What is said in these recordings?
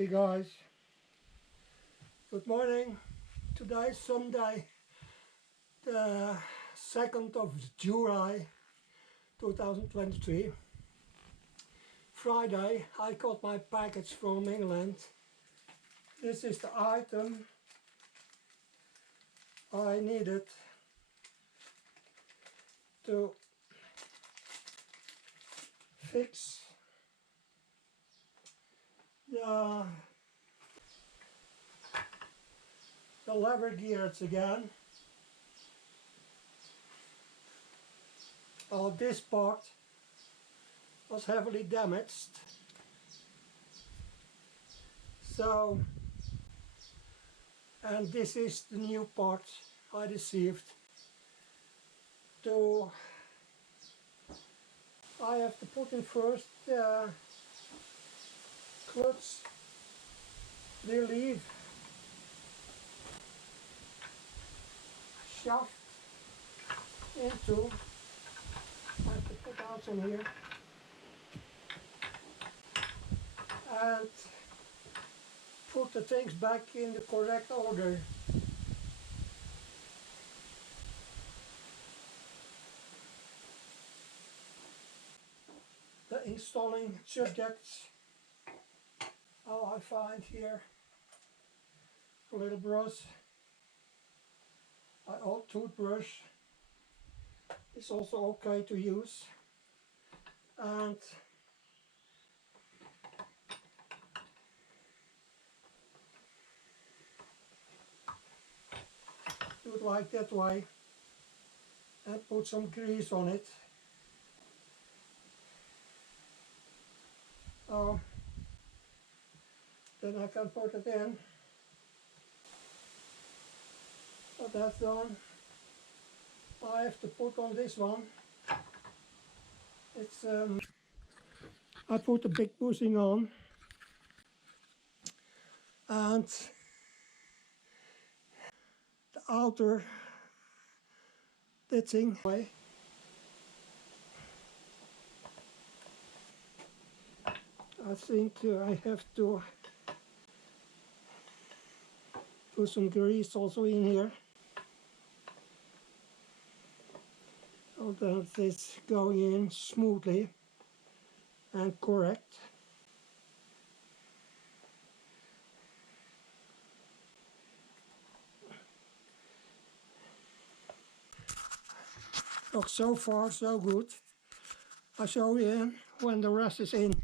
Hey guys, good morning. Today is Sunday, the 2nd of July 2023. Friday I got my package from England. This is the item I needed to fix the lever gears again. This part was heavily damaged, and this is the new part I received. I have to put in first clutch relief shaft into. I have to put out some here and put the things back in the correct order. The installing subjects I find here a little brush, an old toothbrush is also okay to use, and do it like that way and put some grease on it. Then I can put it in. So that's done. I have to put on this one. It's I put the big bushing on, and the outer thing. I think I have to put some grease also in here, so that it's going in smoothly and correct. Look, so far so good. I'll show you when the rest is in.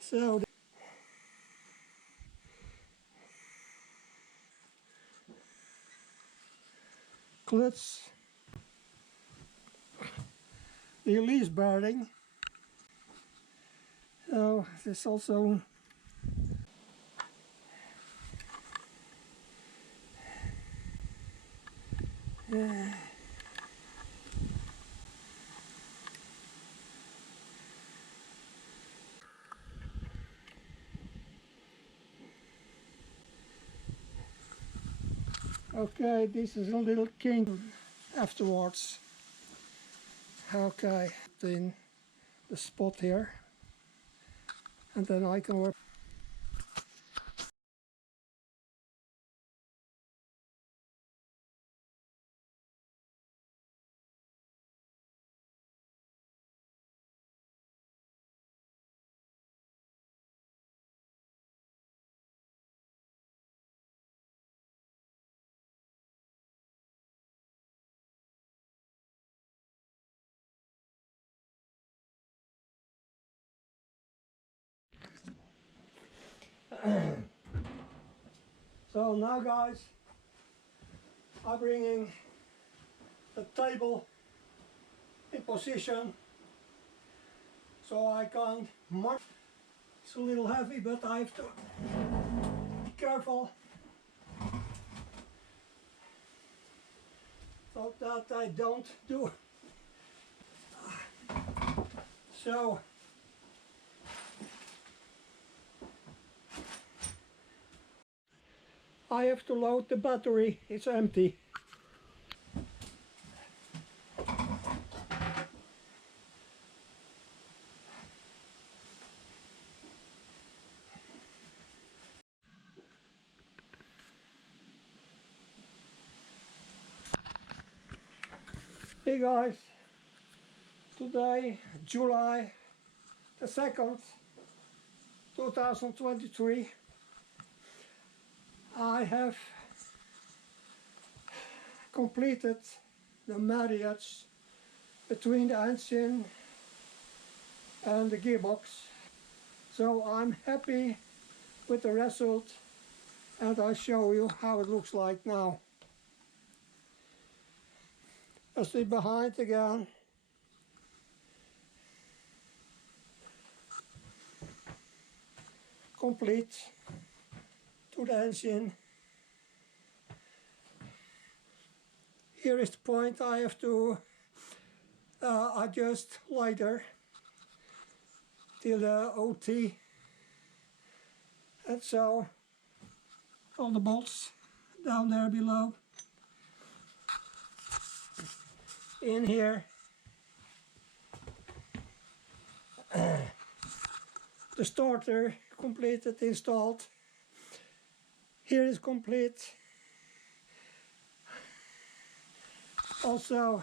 So clutch release bearing. So this also okay, this is a little kink afterwards. Okay, in the spot here, and then I can work. So now guys, I'm bringing the table in position so I can mark. It's a little heavy, but I have to be careful so that I don't do. So I have to load the battery, it's empty. Hey guys, today July the 2nd, 2023, I have completed the marriage between the engine and the gearbox. So I'm happy with the result, and I'll show you how it looks like now. I see behind again. Complete to the engine. Here is the point I have to adjust later till the OT, and so all the bolts down there below. In here the starter completed, installed. Here is complete. Also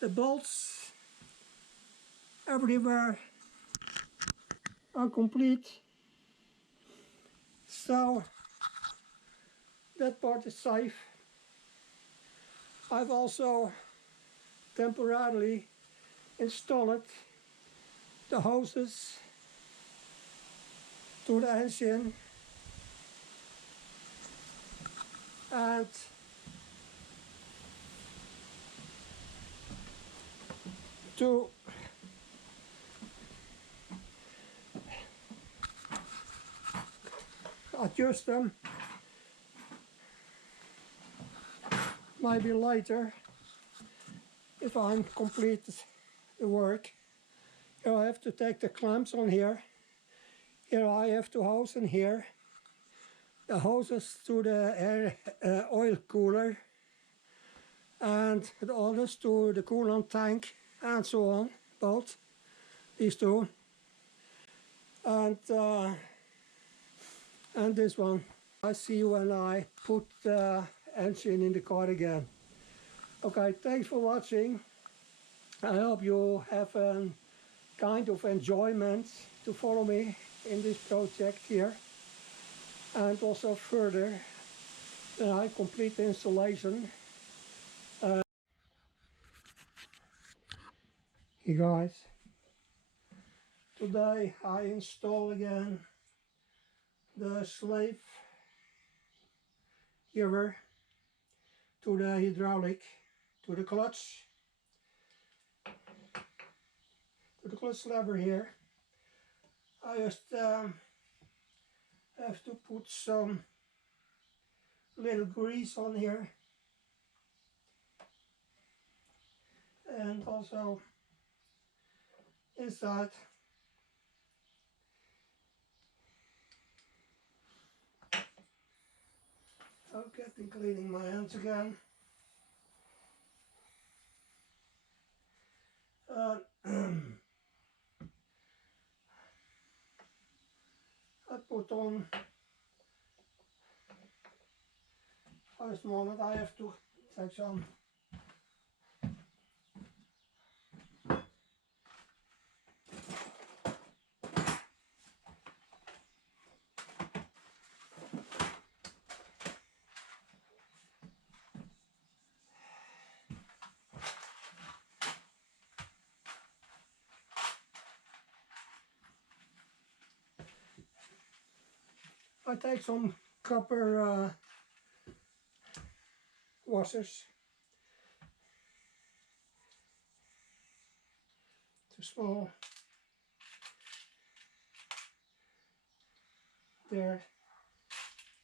the bolts everywhere are complete. So that part is safe. I've also temporarily installed the hoses to the engine and to adjust them maybe later if I'm complete the work. Here I have to take the clamps on here. Here I have to hose in here. The hoses to the air, oil cooler, and the others to the coolant tank, and so on, both these two, and this one. I see you when I put the engine in the car again. Okay, thanks for watching. I hope you have a kind of enjoyment to follow me in this project here, and also further when I complete the installation. Hey guys, today I install again the slave gear to the hydraulic, to the clutch lever here. I just have to put some little grease on here, and also inside. Okay, I'm cleaning my hands again. I put on, first moment I have to take some copper washers, too small. There,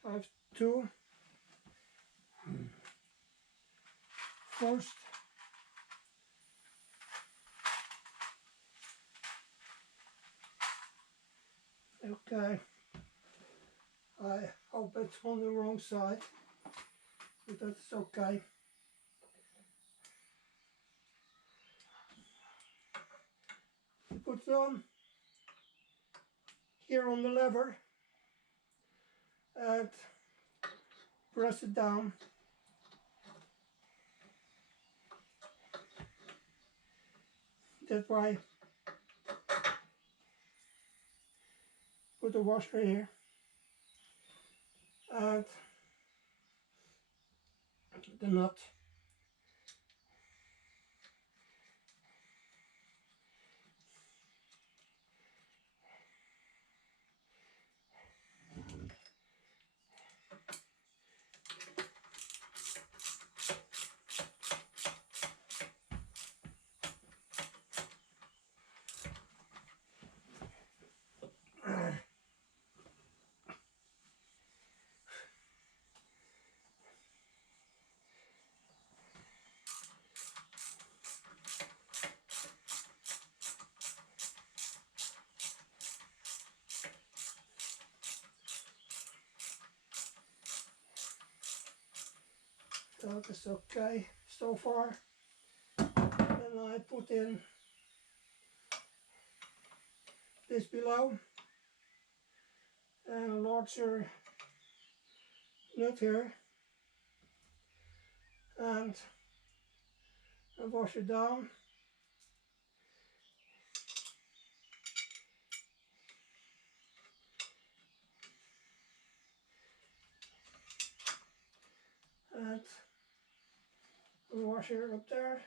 I have two. First, okay, I hope it's on the wrong side, but that's okay. Put them here on the lever and press it down. that way. Put the washer here and the nut. So that's okay so far. Then I put in this below and a larger nut here, and I wash it down. And the washer up there.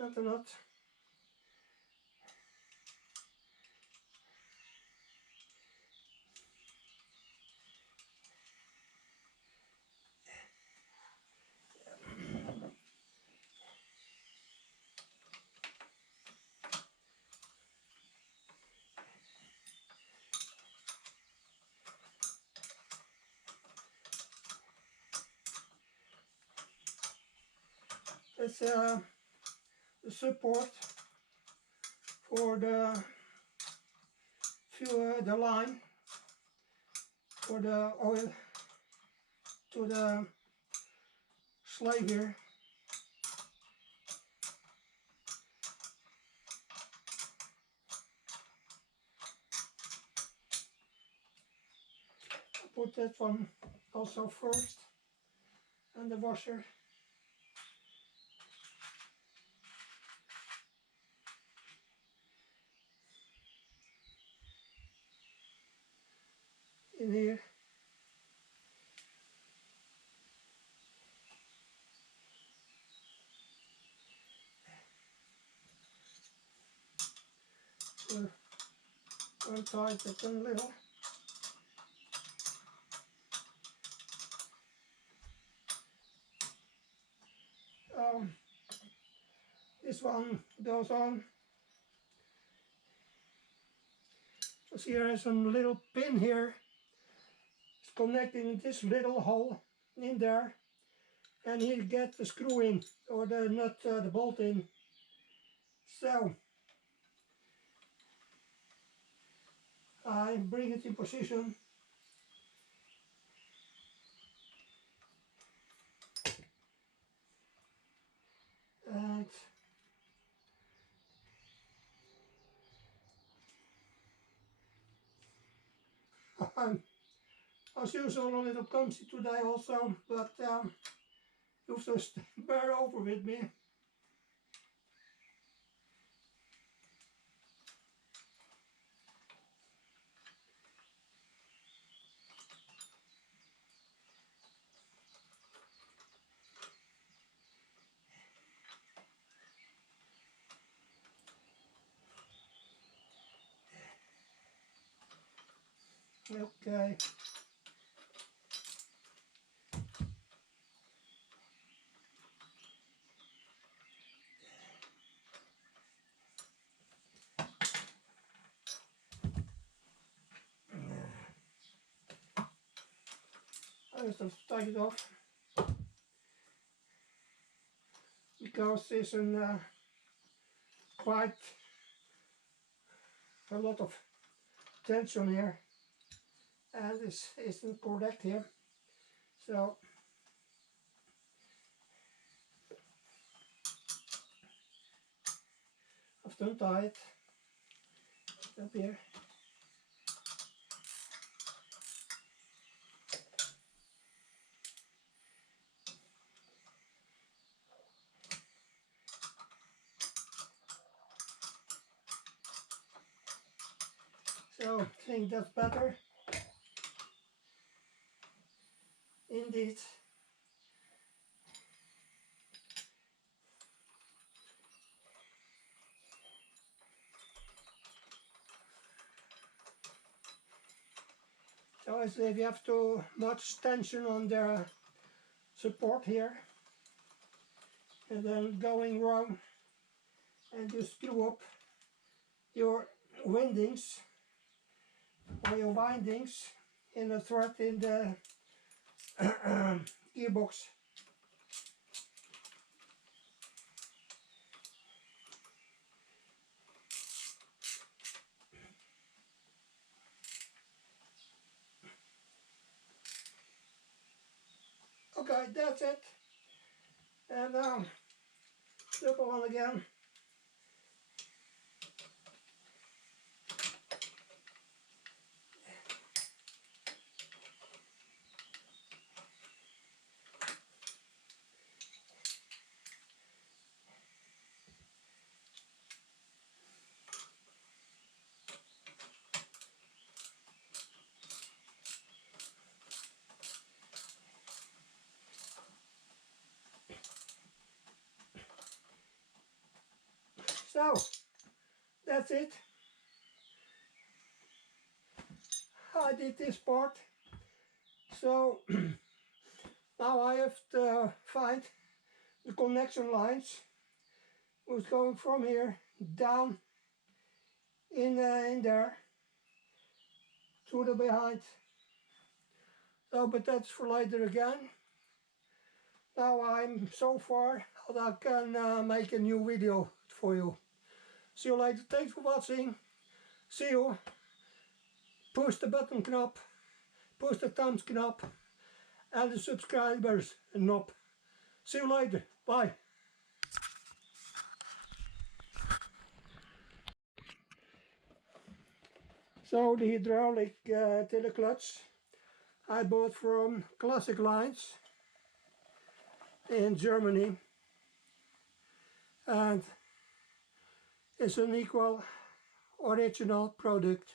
And the nut. It's the support for the fuel, the line for the oil to the slave here. I put that one also first, and the washer. In here. So untied it a little. This one goes on. So here is a little pin here. It's connecting this little hole in there, and here you get the screw in, or the nut, the bolt in. So I bring it in position. And I'm as usual a little clumsy today also, but you have to bear over with me. Okay. I just have to take it off because there's quite a lot of tension here, and this isn't correct here. So I have to untie it up here. So I think that's better. Indeed. So as if you have too much tension on the support here, and then going wrong, and you screw up your windings or your windings in the thread in the gearbox. Okay, that's it. And now flip on again. So that's it. I did this part. So now I have to find the connection lines. Who's going from here down in there to the behind. So, but that's for later again. Now I'm so far that I can make a new video for you. See you later. Thanks for watching. See you. Push the button knop, push the thumbs knop, and the subscribers knob. See you later. Bye. So the hydraulic tiller clutch I bought from Classic Lines in Germany, and it's an equal original product.